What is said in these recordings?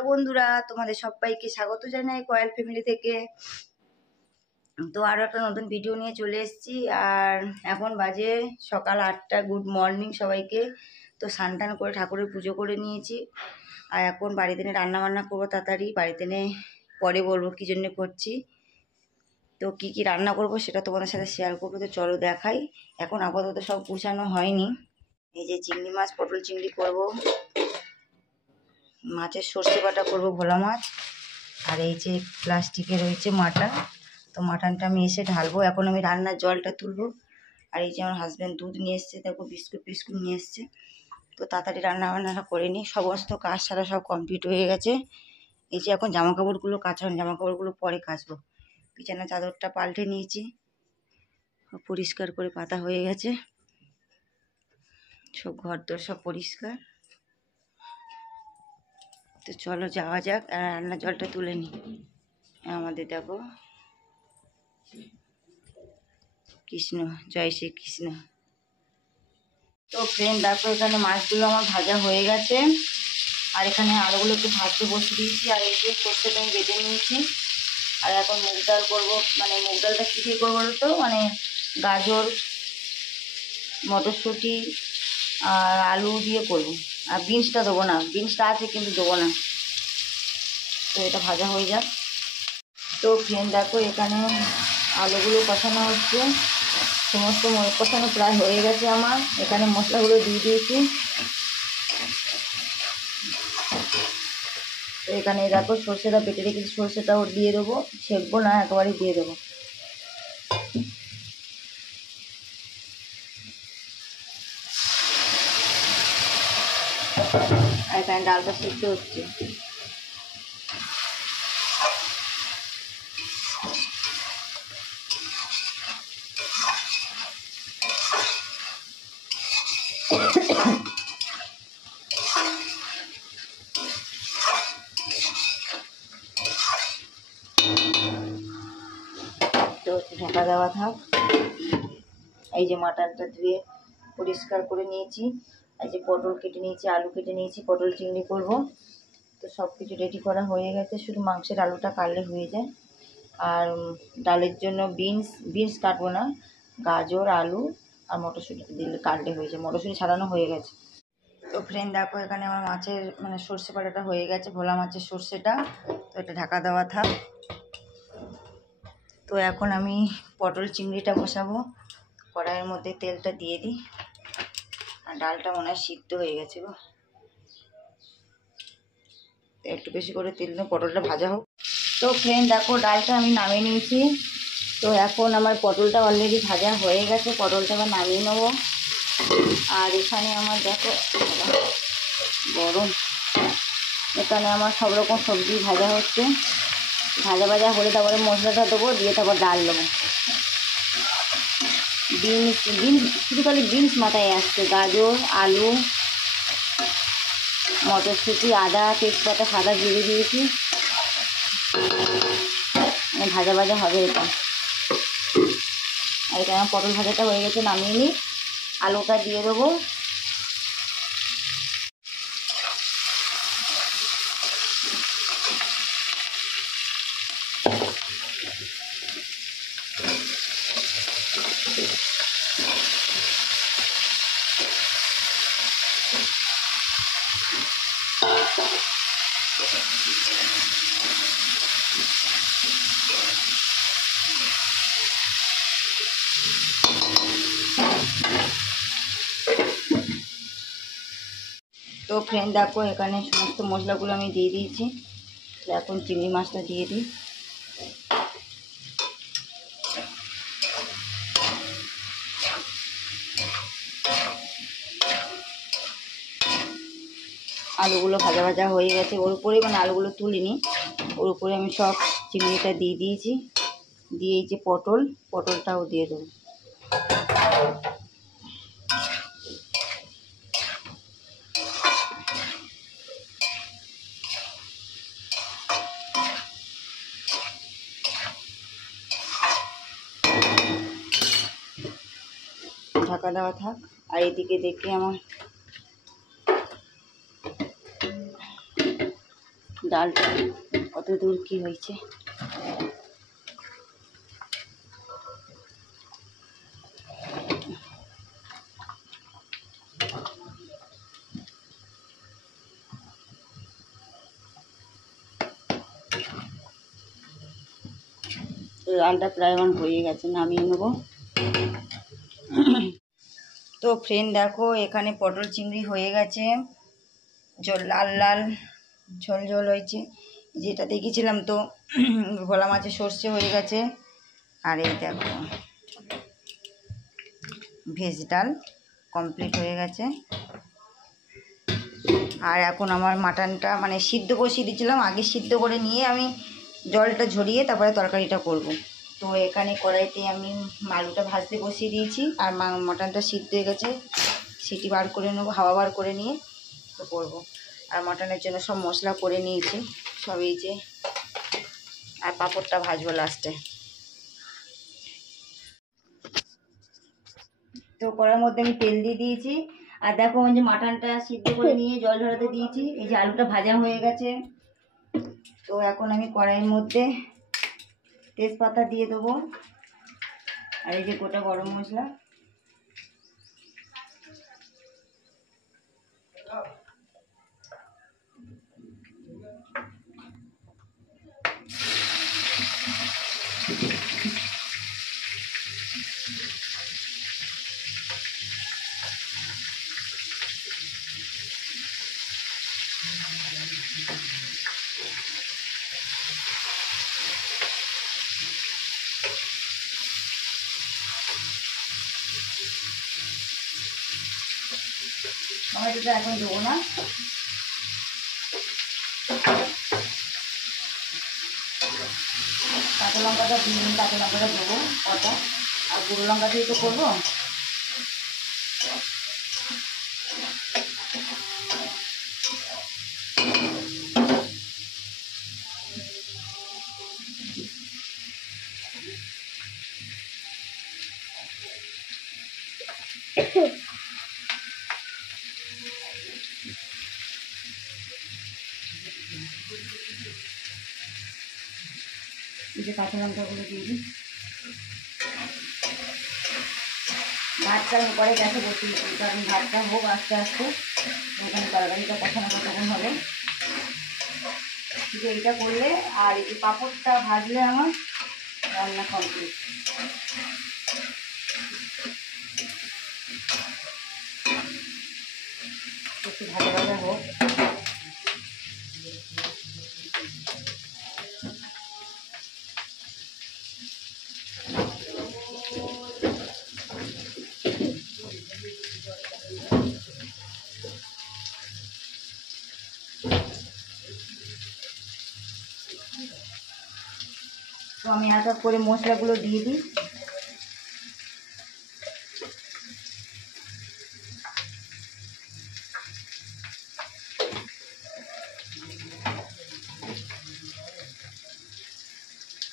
Hello বন্ধুরা, তোমাদের সবাইকে স্বাগত জানাই কয়েল ফ্যামিলি থেকে। তো আরও একটা নতুন ভিডিও নিয়ে চলে এসেছি। আর এখন বাজে সকাল 8টা। গুড মর্নিং সবাইকে। তো স্নান টান করে ঠাকুরের পুজো করে নিয়েছি। আর এখন বাড়িতে রান্না বান্না করবো তাড়াতাড়ি। বাড়িতে পরে বলবো কী জন্য করছি। তো কি কি রান্না করব সেটা তোমাদের সাথে শেয়ার করবো। তো চলো দেখাই। এখন আপাতত সব গুছানো হয়নি। এই যে চিংড়ি মাছ, পটল চিংড়ি করব, মাছের সর্ষে বাটা করব, ভোলা মাছ। আর এই যে প্লাস্টিকে রয়েছে মাটন। তো মাটনটা আমি এসে ঢালবো। এখন আমি রান্নার জলটা তুলবো। আর এই যে আমার হাজব্যান্ড দুধ নিয়ে এসছে, দেখো বিস্কুট নিয়ে এসছে। তো তাড়াতাড়ি রান্না বান্নাটা করে নিই। সমস্ত কাজ সারা সব কমপ্লিট হয়ে গেছে। এই যে এখন জামা কাপড়গুলো কাচা হয়নি, জামা কাপড়গুলো পরে কাচবো। বিছানা চাদরটা পাল্টে নিয়েছি, পরিষ্কার করে পাতা হয়ে গেছে। সব ঘর দর সব পরিষ্কার। তো চলো যাওয়া যাক আর রান্নার জলটা তুলে নিই। আমাদের দেখো কৃষ্ণ, জয় শ্রী কৃষ্ণ। তো ফ্রেন্ড দেখো, এখানে মাছগুলো আমার ভাজা হয়ে গেছে। আর এখানে আলুগুলো একটু ভাজতে বসে দিয়েছি। আর এই যে সর্ষেটা আমি বেটে নিয়েছি। আর এখন মুগ ডাল করবো। মানে মুগ ডালটা কী দিয়ে করবো বলো তো, মানে গাজর, মটরশুঁটি আর আলু দিয়ে করবো। আর বিনসটা দেবো না, বিনসটা আছে কিন্তু দেবো না। তো এটা ভাজা হয়ে যাক। তো ফ্রেন্ড দেখো, এখানে আলুগুলো কষানো হচ্ছে। সমস্ত কষানো প্রায় হয়ে গেছে আমার। এখানে মশলাগুলো দিয়ে দিয়েছি। তো এখানে দেখো সর্ষেটা বেটে রেখেছি, সর্ষেটাও দিয়ে দেবো। ছেঁকবো না, একেবারেই দিয়ে দেবো। আর এখানে ডালটা সিদ্ধ হচ্ছে। তো ঢাকা দেওয়া থাক। এই যে মাটনটা ধুয়ে পরিষ্কার করে নিয়েছি। এই যে পটল কেটে নিয়েছি, আলু কেটে নিয়েছি, পটল চিংড়ি করব। তো সব কিছু রেডি করা হয়ে গেছে, শুধু মাংসের আলুটা কাটলে হয়ে যায়। আর ডালের জন্য বিনস কাটবো না, গাজর, আলু আর মটরশুঁটি দিলে কাটলে হয়ে যায়। মটরশুঁটি ছাড়ানো হয়ে গেছে। তো ফ্রেন্ড দেখো, এখানে আমার মাছের মানে সর্ষে বাটাটা হয়ে গেছে, ভোলা মাছের সর্ষেটা। তো এটা ঢাকা দেওয়া থাক। তো এখন আমি পটল চিংড়িটা বসাবো। কড়াইয়ের মধ্যে তেলটা দিয়ে দিই। আর ডালটা মনে হয় সিদ্ধ হয়ে গেছে গো। একটু বেশি করে তেল দিয়ে পটলটা ভাজা হোক। তো ফ্রেন্ড দেখো, ডালটা আমি নামিয়ে নিয়েছি। তো এখন আমার পটলটা অলরেডি ভাজা হয়ে গেছে। পটলটা আবার নামিয়ে নেবো। আর এখানে আমার দেখো গরম, এখানে আমার সব রকম সবজি ভাজা হচ্ছে। ভাজা হলে তারপরে মশলাটা দেবো, দিয়ে তারপর ডাল দেবো। বিনস শুধু খালি বিনস মাথায় আসছে। গাজর, আলু, মটরশুঁটি, আদা, তেজপাতা, সাদা জিরে দিয়েছি। ভাজা হবে এটা। আর এখানে পটল ভাজাটা হয়ে গেছে, নামিয়ে নিই। আলুটা দিয়ে দেবো। তো ফ্রেন্ড দেখো, এখানে সমস্ত মশলাগুলো আমি দিয়ে দিয়েছি। এখন চিংড়ি মাছটা দিয়ে দিই। আলুগুলো ভাজা হয়ে গেছে। ওর উপরে মানে আলুগুলো তুলিনি, ওর উপরে আমি সব চিংড়িটা দিয়ে দিয়েছি। দিয়ে এই যে পটলটাও দিয়ে দেবো। ঢাকা দেওয়া থাক। আর এদিকে দেখি আমার ডালটা কত দূর কি হয়েছে। ডালটা প্রায় আমার হয়ে গেছে, নামিয়ে নেবো। তো ফ্রেন্ড দেখো, এখানে পটল চিংড়ি হয়ে গেছে, জল লাল লাল ঝোল ঝোল হয়েছে, যেটা দেখেছিলাম। তো ভোলা মাছের সর্ষে হয়ে গেছে। আর এই দেখো ভেজ ডাল কমপ্লিট হয়ে গেছে। আর এখন আমার মাটনটা মানে সিদ্ধ বসিয়ে দিয়েছিলাম, আগে সিদ্ধ করে নিয়ে আমি জলটা ঝরিয়ে তারপরে তরকারিটা করব। তো এখানে কড়াইতে আমি আলুটা ভাজতে বসিয়ে দিয়েছি, আর মাটনটা সিদ্ধ হয়ে গেছে, সিটি বার করে নেবো, হাওয়া বার করে নিয়ে তো করবো। আর মাটনের জন্য সব মশলা করে নিয়েছি, সব এই যে, আর পাঁপড়টা ভাজবো লাস্টে। তো কড়ার মধ্যে আমি তেল দিয়ে দিয়েছি। আর দেখো আমি যে মাটনটা সিদ্ধ করে নিয়ে জল ঝরাতে দিয়েছি, এই যে আলুটা ভাজা হয়ে গেছে। তো এখন আমি কড়াইয়ের মধ্যে তেজপাতা দিয়ে দেবো, আর এই যে গোটা গরম মশলা। টমেটোটা এখন দেবো না, কাঁচা লঙ্কাটা কাঁচা লঙ্কাটা দেবো কটা, আর গুঁড়ো লঙ্কা দিয়ে তো করবো। এই যে কাঁচা লঙ্কাগুলো দিয়ে দিই। ভাতটা আমি পরে গ্যাসে বসিয়েছি, কারণ ভাতটা হোক আস্তে আস্তে, ওখানে তরকারিটা কষানো কতক্ষণ হবে। যে এইটা করলে আর এই যে পাঁপড়টা ভাজলে আমার রান্না কমপ্লিট। একটু ভাজা ভাজা হোক। তো আমি এক এক করে মশলাগুলো দিয়ে দিই।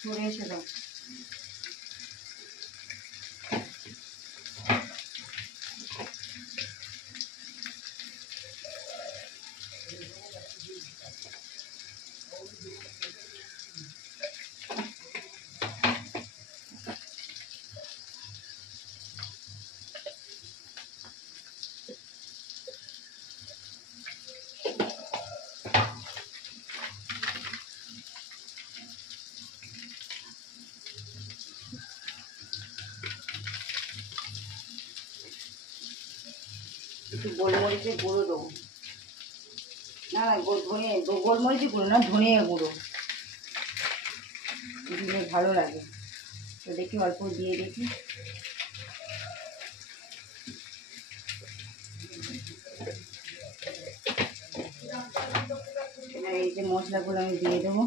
সরে এসে দাও। একটু গোলমরিচের গুঁড়ো দেবো, না না ধনে, গোলমরিচের গুঁড়ো না, ধনিয়া গুঁড়ো দিলে ভালো লাগে। তো দেখি অল্প দিয়ে দেখি। এই যে মশলাগুলো আমি দিয়ে দেবো।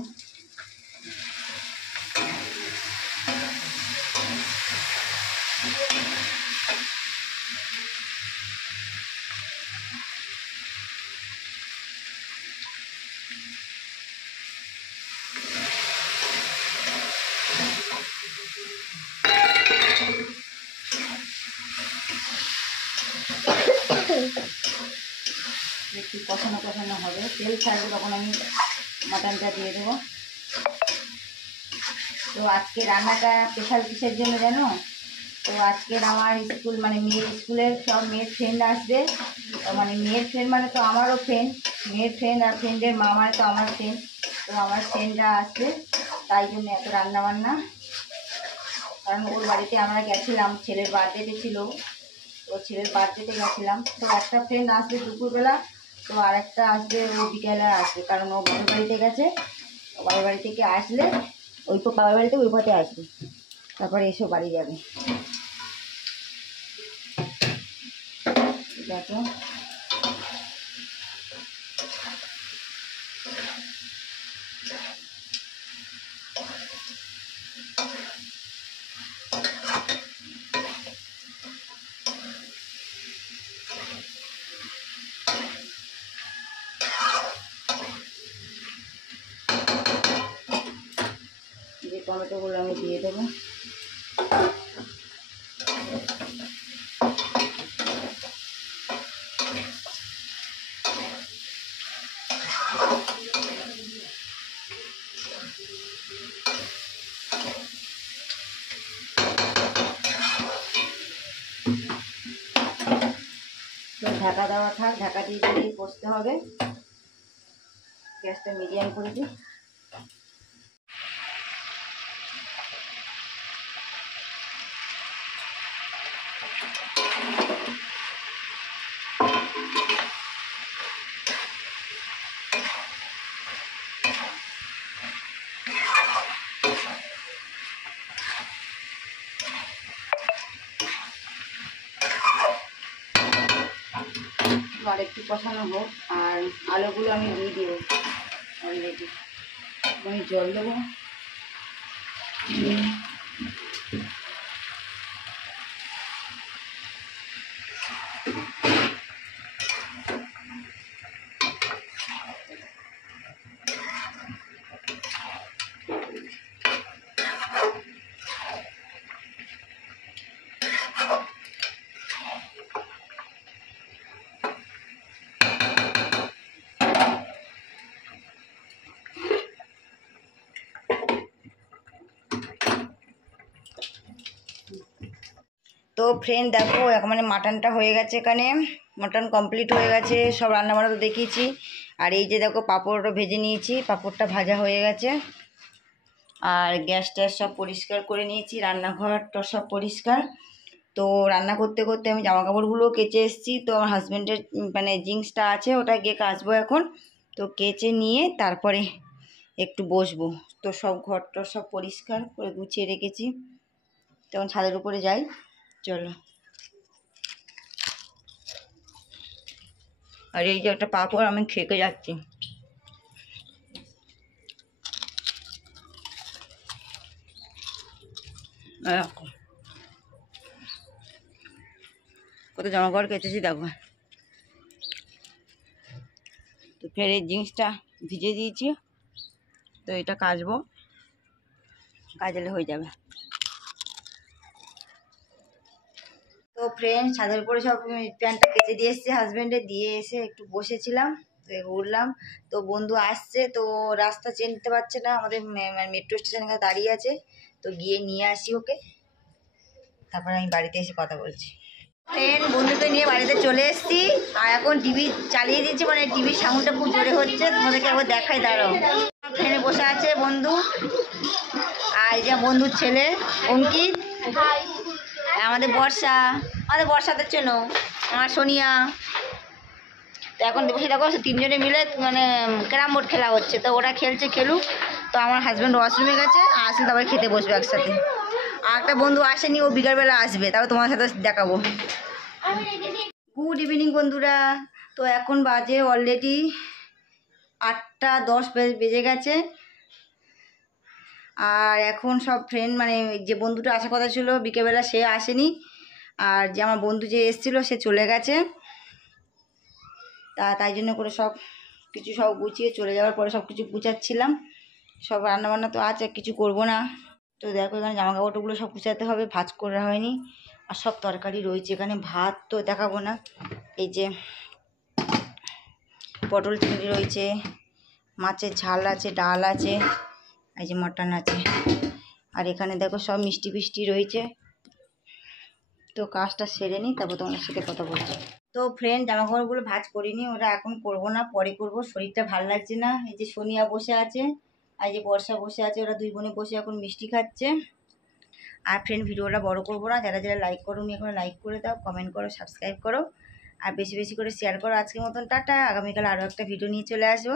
একটু কষানো কষানো হবে, তেল ছাড়বে তখন আমি মাটনটা দিয়ে দেবো। তো আজকে রান্নাটা স্পেশাল কিসের জন্য জানো? তো আজকের আমার স্কুল মানে মেয়ের স্কুলের সব মেয়ের ফ্রেন্ড আসবে। মানে মেয়ের ফ্রেন্ড মানে তো আমারও ফ্রেন্ড, মেয়ের ফ্রেন্ড আর ফ্রেন্ডের মা মানে তো আমার ফ্রেন্ড। তো আমার ফ্রেন্ডরা আসবে, তাই জন্য এত রান্না বান্না। কারণ ওর বাড়িতে আমরা গেছিলাম, ছেলের বার্থডেতে ছিল, ওর ছেলের বার্থডেতে গেছিলাম। তো একটা ফ্রেন্ড আসবে দুপুরবেলা, তো আর একটা আসবে ও বিকেলে আসবে, কারণ ও বাবার বাড়িতে গেছে। ও বাবার বাড়ি থেকে আসলে ওই তো বাবার বাড়িতে ওই পথে আসবে, তারপরে এসে বাড়ি যাবে। দেখো যে টমেটোগুলো আমি দিয়ে দেবো। তো ঢাকা দেওয়া থাক, ঢাকা দিয়ে দিয়ে কষতে হবে। গ্যাসটা মিডিয়াম করে দিই। আর একটু কষানো হোক, আর আলুগুলো আমি দিয়ে দেবো অলরেডি। আমি জল দেবো। তো ফ্রেন্ড দেখো মানে মাটনটা হয়ে গেছে, এখানে মাটন কমপ্লিট হয়ে গেছে, সব রান্নাবান্না তো দেখিয়েছি। আর এই যে দেখো পাঁপড়টা ভেজে নিয়েছি, পাঁপড়টা ভাজা হয়ে গেছে। আর গ্যাস ট্যাস সব পরিষ্কার করে নিয়েছি, রান্নাঘরটা সব পরিষ্কার। তো রান্না করতে করতে আমি জামা কাপড়গুলোও কেচে এসেছি। তো আমার হাজব্যান্ডের মানে জিন্সটা আছে, ওটা গিয়ে কাচবো এখন। তো কেচে নিয়ে তারপরে একটু বসবো। তো সব ঘরটা সব পরিষ্কার করে গুছিয়ে রেখেছি, তখন ছাদের উপরে যাই। চলো। আর এই যে একটা পাঁপড় আমি খেকে যাচ্ছি। কত জামা কাপড় কেচেছি দেখো। তো ফের এই জিন্সটা ভিজে দিয়েছি, তো এটা কাচবো, কাচলে হয়ে যাবে। তো ফ্রেন্ড ছাদের উপরে সব প্যান্টটা কেচে দিয়ে এসেছি, হাজব্যান্ডে দিয়ে এসে একটু বসেছিলাম। তো উঠলাম, তো বন্ধু আসছে, তো রাস্তা চিনতে পারছে না, আমাদের মেট্রো স্টেশনের কাছে দাঁড়িয়ে আছে। তো গিয়ে নিয়ে আসি ওকে, তারপরে আমি বাড়িতে এসে কথা বলছি। ফ্রেন্ড বন্ধুকে নিয়ে বাড়িতে চলে এসেছি, আর এখন টিভি চালিয়ে দিয়েছি, মানে টিভির সাউন্ডটা খুব জোরে হচ্ছে, তোমাদেরকে একবার দেখাই, দাঁড়াও। ফ্রেন্ডে বসে আছে বন্ধু, আর এই যে বন্ধুর ছেলে অঙ্কিত, আমাদের বর্ষা, আমাদের বর্ষাদের চেনো, আমার সোনিয়া। তো এখন বসে দেখো তিনজনে মিলে মানে ক্যারাম বোর্ড খেলা হচ্ছে, তো ওরা খেলছে, খেলুক। তো আমার হাজব্যান্ড ওয়াশরুমে গেছে, আসলে তারপরে খেতে বসবে একসাথে। আর একটা বন্ধু আসেনি, ও বিকালবেলা আসবে, তারপর তোমার সাথে দেখাবো। গুড ইভিনিং বন্ধুরা। তো এখন বাজে অলরেডি 8টা 10 বেজে গেছে। আর এখন সব ফ্রেন্ড মানে যে বন্ধুটা আসার কথা ছিল বিকেলবেলা, সে আসেনি। আর যে আমার বন্ধু যে এসেছিলো সে চলে গেছে। তাই জন্য করে সব কিছু সব গুছিয়ে চলে যাওয়ার পরে সব কিছু গুছাচ্ছিলাম। সব রান্নাবান্না তো আছে, কিছু করব না। তো দেখো এখানে জামা কাপড়গুলো সব গুছাতে হবে, ভাঁজ করা হয়নি। আর সব তরকারি রয়েছে এখানে, ভাত তো দেখাবো না। এই যে পটল চিংড়ি রয়েছে, মাছের ঝাল আছে, ডাল আছে, এই যে মাটন আছে। আর এখানে দেখো সব মিষ্টি ফিষ্টি রয়েছে। তো কাজটা সেরে নিই, তারপর তোমাদের সাথে কথা বলছি। তো ফ্রেন্ড, জামাকাপড়গুলো ভাঁজ করিনি, ওরা এখন করব না, পরে করব। শরীরটা ভালো লাগছে না। এই যে সোনিয়া বসে আছে, আর যে বর্ষা বসে আছে, ওরা দুই বোনে বসে এখন মিষ্টি খাচ্ছে। আর ফ্রেন্ড, ভিডিওটা বড় করবো না। যারা যারা লাইক করো নি এখন লাইক করে দাও, কমেন্ট করো, সাবস্ক্রাইব করো, আর বেশি বেশি করে শেয়ার করো। আজকের মতন টাটা। আগামীকাল আরও একটা ভিডিও নিয়ে চলে আসবো।